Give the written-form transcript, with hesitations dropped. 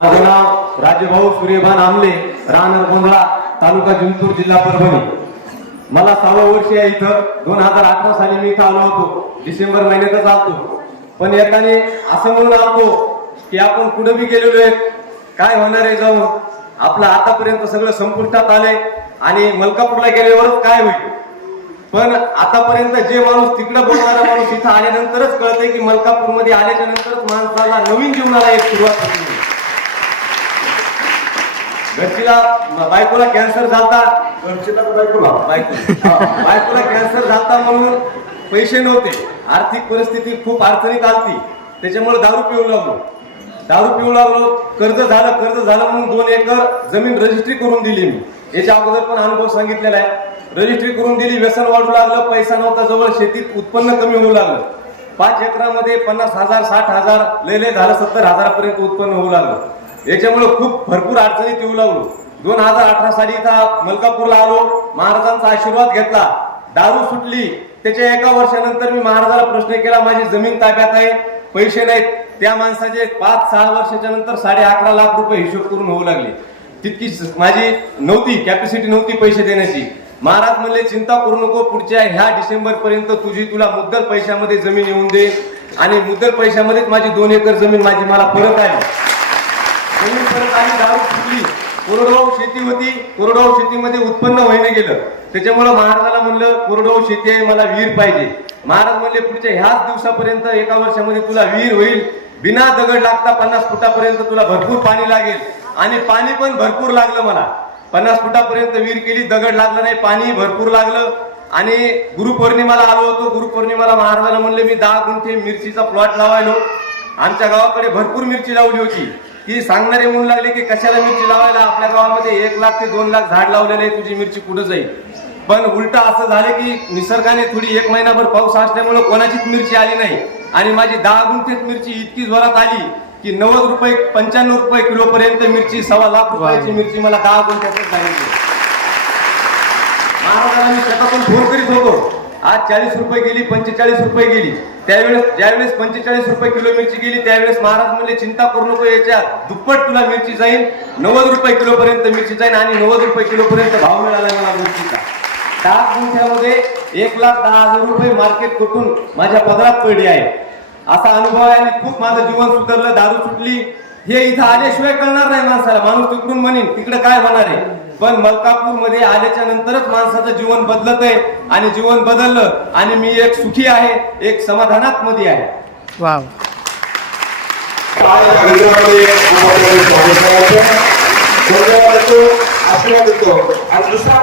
माझं नाव राजभाऊ सूर्यभान आमले, राहणार गोंधळा, तालुका जिंतूर, जिल्हा परभणी. मला 6वं वर्ष आहे इथं. 2018 साली मी इथं आलो होतो. डिसेंबर महिन्यातच आलतो. पण एकाने असं म्हणून आलतो की आपण कुठं बी गेलेलो आहे, काय होणार आहे जाऊन, आपलं आतापर्यंत सगळं संपुष्टात आलंय आणि मलकापूरला गेल्यावरच काय होईल. पण आतापर्यंत जे माणूस तिकडे बोलणारा माणूस इथं आल्यानंतरच कळतंय की मलकापूरमध्ये आल्याच्या नंतरच माणसाला नवीन जीवनाला एक सुरुवात होती. घरचीला बायकोला कॅन्सर झालता, बायकोला कॅन्सर झालता म्हणून पैसे नव्हते, आर्थिक परिस्थिती खूप अडचणीत आलती. त्याच्यामुळे दारू पिऊ लागलो. कर्ज झालं म्हणून 2 एकर जमीन रजिस्ट्री करून दिली मी. याच्या अगोदर पण अनुभव सांगितलेला आहे. रजिस्ट्री करून दिली, व्यसन वाढू लागलं, पैसा नव्हता जवळ, शेतीत उत्पन्न कमी होऊ लागलं. 5 एकरामध्ये 50,000 60,000 लय झालं 70,000 पर्यंत उत्पन्न होऊ लागलं. याच्यामुळे खूप भरपूर अडचणीत येऊ लागलो. 2018 साली इथं मलकापूरला आलो, महाराजांचा आशीर्वाद घेतला, दारू सुटली. त्याच्या 1 वर्षानंतर मी महाराजाला प्रश्न केला, माझी जमीन ताब्यात आहे, पैसे नाहीत. त्या माणसाचे 5-6 वर्षाच्या नंतर 11.5 लाख रुपये हिशोब करून होऊ लागले. तितकी माझी नव्हती, कॅपॅसिटी नव्हती पैसे देण्याची. महाराज म्हणले चिंता करू नको, पुढच्या ह्या डिसेंबर पर्यंत तुला मुद्दल पैशामध्ये जमीन येऊन दे. आणि मुद्दल पैशामध्येच माझी 2 एकर जमीन मला परत आली. जमीन परत आली, दारू सुटली. कोरडवाहू शेती होती, कोरडवाहू शेतीमध्ये उत्पन्न व्हायला गेलं. त्याच्यामुळे महाराजाला म्हणलं कोरडवाहू शेती आहे, मला विहीर पाहिजे. महाराज म्हणले पुढच्या ह्याच दिवसापर्यंत 1 वर्षामध्ये तुला विहीर होईल, बिना दगड लागता 50 फुटापर्यंत तुला भरपूर पाणी लागेल. आणि पाणी पण भरपूर लागलं मला. 50 फुटापर्यंत विहीर केली, दगड लागला नाही, पाणी भरपूर लागलं. आणि गुरुपौर्णिमाला आलो होतो. गुरुपौर्णिमाला महाराजाला म्हणले मी 10 गुंठे मिरचीचा प्लॉट लावायलो. आमच्या गावाकडे भरपूर मिरची लावली होती. ती सांगणारे म्हणू लागले की कशाला मिरची लावायला, आपल्या गावामध्ये 1 लाख ते 2 लाख झाड लावलेले आहे, तुझी मिरची कुठं जाईल. पण उलटा असं झालं की निसर्गाने थोडी 1 महिनाभर पाऊस असल्यामुळे कोणाचीच मिरची आली नाही. आणि माझी 10 गुंठेत मिरची इतकी जोरात आली की 90 रुपये 95 रुपये किलो पर्यंत मिरची, 1.25 लाख रुपयाची मिरची मला 10 गुंठ्यातच सांगितली. महाराजांना मी स्वतःतून फोन करीत होतो. आज 40 रुपये गेली, 45 रुपये गेली. ज्यावेळेस 45 रुपये किलो मिरची गेली त्यावेळेस महाराज म्हणले चिंता करू नको, याच्या दुप्पट तुला मिरची जाईल, 90 रुपये किलो पर्यंत मिरची जाईल. आणि 90 रुपये किलो पर्यंत भाव मिळाला मला मिरचीचा. 10 गुंठ्यामध्ये 1,10,000 रुपये मार्केट कुठून माझ्या पदरात पडली आहे. असा अनुभव आहे. आणि खूप माझं जीवन सुधारलं, दारू सुटली. हे इथं आल्याशिवाय कळणार नाही माणसाला. माणूस तिकडून म्हणेन तिकडे काय होणार आहे, पण मलकापूर मध्ये आल्याच्या नंतरच माणसाचं जीवन बदलत आहे. आणि जीवन बदललं आणि मी एक सुखी आहे, एक समाधानात मध्ये आहे. वाव. आशीर्वाद देतो. आणि दुसरा